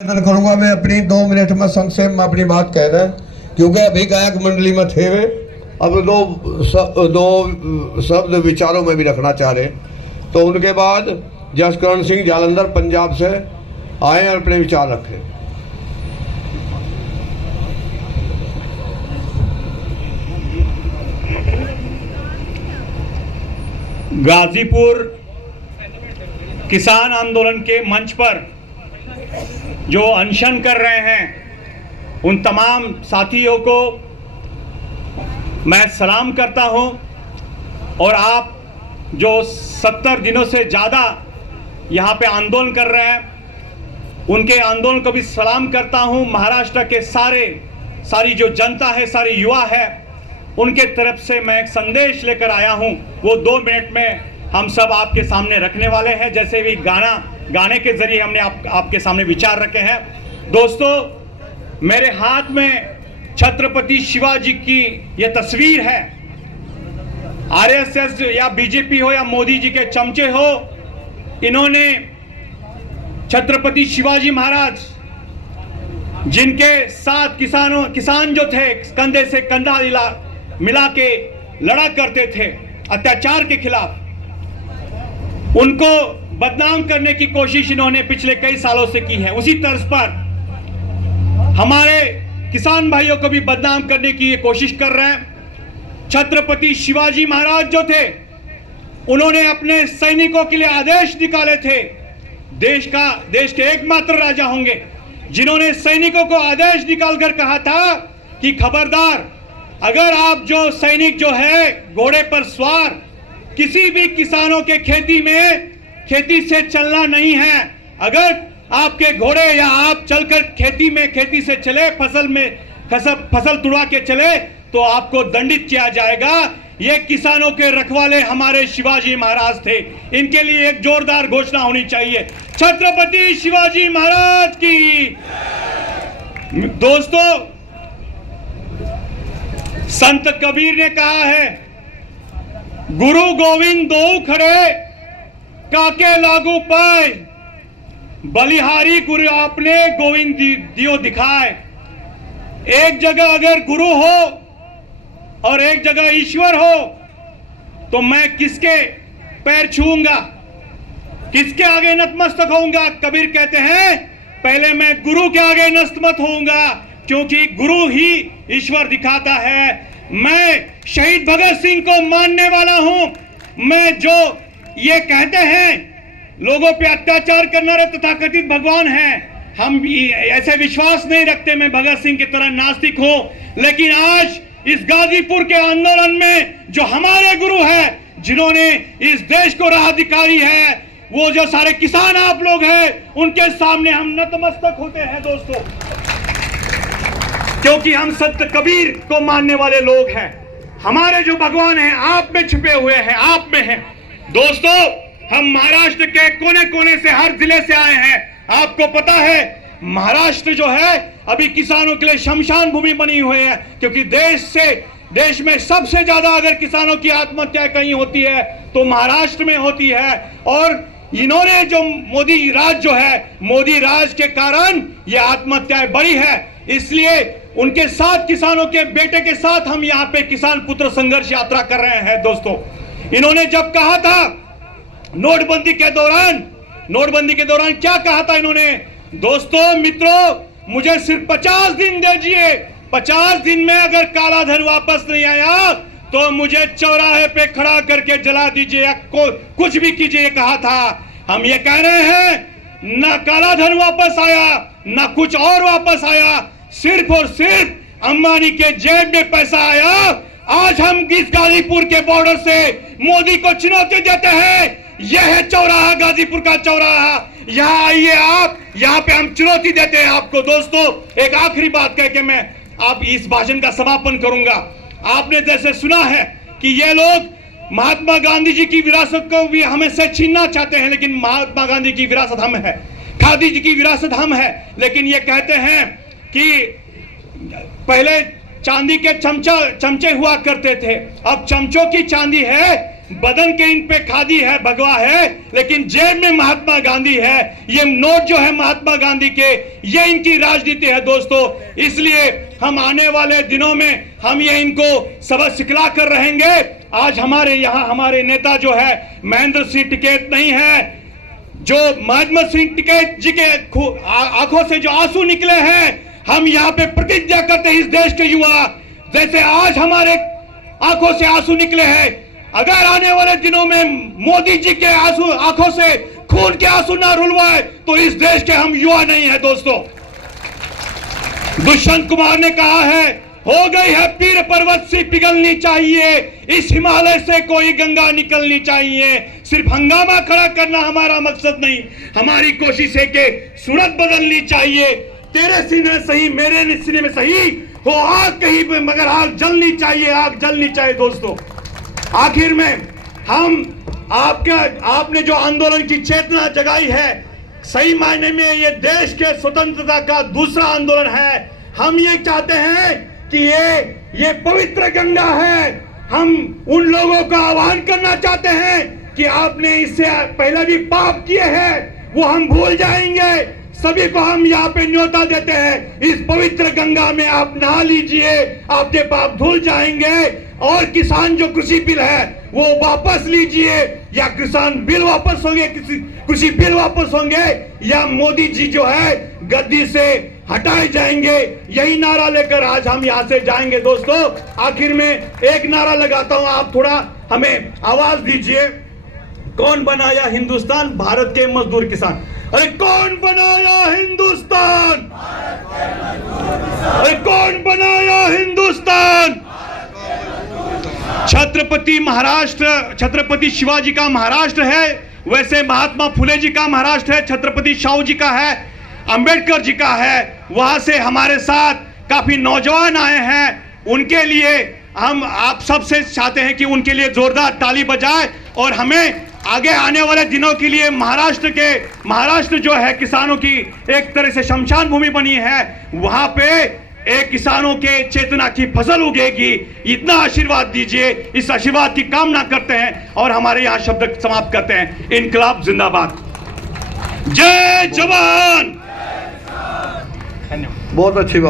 करूंगा मैं अपनी 2 मिनट में संक्षेप में अपनी बात कह रहे क्योंकि अभी गायक मंडली में थे वे अब दो शब्द विचारों में भी रखना चाह रहे तो उनके बाद जसकरण सिंह जालंधर पंजाब से आए और अपने विचार रखे। गाजीपुर किसान आंदोलन के मंच पर जो अनशन कर रहे हैं उन तमाम साथियों को मैं सलाम करता हूं और आप जो 70 दिनों से ज़्यादा यहां पे आंदोलन कर रहे हैं उनके आंदोलन को भी सलाम करता हूं। महाराष्ट्र के सारी जो जनता है, सारी युवा है, उनके तरफ से मैं एक संदेश लेकर आया हूं। वो 2 मिनट में हम सब आपके सामने रखने वाले हैं। जैसे भी गाने के जरिए हमने आपके सामने विचार रखे हैं। दोस्तों, मेरे हाथ में छत्रपति शिवाजी की यह तस्वीर है। आरएसएस या बीजेपी हो या मोदी जी के चमचे हो, इन्होंने छत्रपति शिवाजी महाराज जिनके साथ किसान जो थे कंधे से कंधा मिला के लड़ा करते थे अत्याचार के खिलाफ, उनको बदनाम करने की कोशिश इन्होंने पिछले कई सालों से की है। उसी तर्ज पर हमारे किसान भाइयों को भी बदनाम करने की ये कोशिश कर रहे हैं। छत्रपति शिवाजी महाराज जो थे, उन्होंने अपने सैनिकों के लिए आदेश निकाले थे। देश के एकमात्र राजा होंगे जिन्होंने सैनिकों को आदेश निकालकर कहा था कि खबरदार, अगर आप जो सैनिक जो है घोड़े पर सवार किसी भी किसानों के खेती से चलना नहीं है, अगर आपके घोड़े या आप चलकर खेती से चले, फसल तुड़ा के चले तो आपको दंडित किया जाएगा। ये किसानों के रखवाले हमारे शिवाजी महाराज थे। इनके लिए एक जोरदार घोषणा होनी चाहिए, छत्रपति शिवाजी महाराज की। दोस्तों, संत कबीर ने कहा है, गुरु गोविंद दो खड़े काके लागू पाए, बलिहारी गुरु आपने गोविंद दियो दिखाए। एक जगह अगर गुरु हो और एक जगह ईश्वर हो तो मैं किसके पैर छूऊंगा, किसके आगे नतमस्तक होऊंगा? कबीर कहते हैं, पहले मैं गुरु के आगे नतमस्तक होऊंगा, क्योंकि गुरु ही ईश्वर दिखाता है। मैं शहीद भगत सिंह को मानने वाला हूं। मैं जो ये कहते हैं लोगों पे अत्याचार करना रहे तथाकथित भगवान हैं, हम ऐसे विश्वास नहीं रखते मैं भगत सिंह की तरह नास्तिक हूं। लेकिन आज इस गाजीपुर के आंदोलन में जो हमारे गुरु हैं, जिन्होंने इस देश को राह दिखाई है, वो जो सारे किसान आप लोग हैं, उनके सामने हम नतमस्तक होते हैं दोस्तों, क्योंकि हम संत कबीर को मानने वाले लोग हैं। हमारे जो भगवान हैं आप में छुपे हुए हैं, आप में हैं। दोस्तों, हम महाराष्ट्र के कोने कोने से, हर जिले से आए हैं। आपको पता है महाराष्ट्र जो है अभी किसानों के लिए शमशान भूमि बनी हुई है, क्योंकि देश में सबसे ज्यादा अगर किसानों की आत्महत्या कहीं होती है तो महाराष्ट्र में होती है। और इन्होंने जो मोदी राज के कारण ये आत्महत्याएं बढ़ी है। इसलिए उनके साथ, किसानों के बेटे के साथ हम यहाँ पे किसान पुत्र संघर्ष यात्रा कर रहे हैं। दोस्तों, इन्होंने जब कहा था नोटबंदी के दौरान क्या कहा था इन्होंने? दोस्तों, मित्रों, मुझे सिर्फ 50 दिन दीजिए, 50 दिन में अगर काला धन वापस नहीं आया तो मुझे चौराहे पे खड़ा करके जला दीजिए या कुछ भी कीजिए, कहा था। हम ये कह रहे हैं, ना काला धन वापस आया, ना कुछ और वापस आया, सिर्फ और सिर्फ अंबानी के जेब में पैसा आया। आज हम इस गाजीपुर के बॉर्डर से मोदी को चुनौती देते हैं। यह है चौराहा, गाजीपुर का चौराहा। यहाँ आइए आप, यहाँ पे हम चुनौती देते हैं आपको। दोस्तों, एक आखिरी बात कह के मैं आप इस भाषण का समापन करूंगा। आपने जैसे सुना है कि ये लोग महात्मा गांधी जी की विरासत को भी हमें से छीनना चाहते हैं, लेकिन महात्मा गांधी की विरासत हम है, खादी जी की विरासत हम है। लेकिन ये कहते हैं कि पहले चांदी के चमचे हुआ करते थे, अब चमचों की चांदी है। बदन के इन पे खादी है, भगवा है, लेकिन जेब में महात्मा गांधी है। ये नोट जो है महात्मा गांधी के, ये इनकी राजनीति है दोस्तों। इसलिए हम आने वाले दिनों में हम ये इनको सबक सिखला कर रहेंगे। आज हमारे यहाँ हमारे नेता जो है महेंद्र सिंह टिकैत नहीं है, जो महेंद्र सिंह टिकैत जी के आंखों से जो आंसू निकले हैं, हम यहाँ पे प्रतिज्ञा करते हैं इस देश के युवा, जैसे आज हमारे आंखों से आंसू निकले हैं, अगर आने वाले दिनों में मोदी जी के आंखों से खून के आंसू ना रुलवाए तो इस देश के हम युवा नहीं है दोस्तों। दुष्यंत कुमार ने कहा है, हो गई है पीर पर्वत सी पिघलनी चाहिए, इस हिमालय से कोई गंगा निकलनी चाहिए। सिर्फ हंगामा खड़ा करना हमारा मकसद नहीं, हमारी कोशिश है कि सूरत बदलनी चाहिए। तेरे सीने में सही, मेरे सीने में सही हो आग कहीं पे, मगर आग जलनी चाहिए, आग जलनी चाहिए दोस्तों। आखिर में हम आपने जो आंदोलन की चेतना जगाई है, सही मायने में ये देश के स्वतंत्रता का दूसरा आंदोलन है। हम ये चाहते हैं कि ये पवित्र गंगा है। हम उन लोगों का आह्वान करना चाहते हैं कि आपने इससे पहले भी पाप किए हैं, वो हम भूल जाएंगे। सभी को हम यहाँ पे न्योता देते हैं, इस पवित्र गंगा में आप नहा लीजिए, आपके पाप धुल जाएंगे। और किसान जो कृषि बिल है वो वापस लीजिए, या किसान बिल वापस होंगे, कृषि बिल वापस होंगे, या मोदी जी जो है गद्दी से हटाए जाएंगे। यही नारा लेकर आज हम यहाँ से जाएंगे दोस्तों। आखिर में एक नारा लगाता हूँ, आप थोड़ा हमें आवाज दीजिए। कौन बनाया हिंदुस्तान? भारत के मजदूर किसान। अरे कौन बनाया हिंदुस्तान? अरे कौन बनाया हिंदुस्तान? छत्रपति शिवाजी का महाराष्ट्र है, वैसे महात्मा फुले जी का महाराष्ट्र है, छत्रपति शाहू जी का है, अंबेडकर जी का है। वहां से हमारे साथ काफी नौजवान आए हैं, उनके लिए हम आप सबसे चाहते हैं कि उनके लिए जोरदार ताली बजाए। और हमें आगे आने वाले दिनों के लिए महाराष्ट्र जो है किसानों की एक तरह से शमशान भूमि बनी है, वहां पे एक किसानों के चेतना की फसल उगेगी। इतना आशीर्वाद दीजिए, इस आशीर्वाद की कामना करते हैं और हमारे यहाँ शब्द समाप्त करते हैं। इनकलाब जिंदाबाद, जय जवान। बहुत अच्छी बात।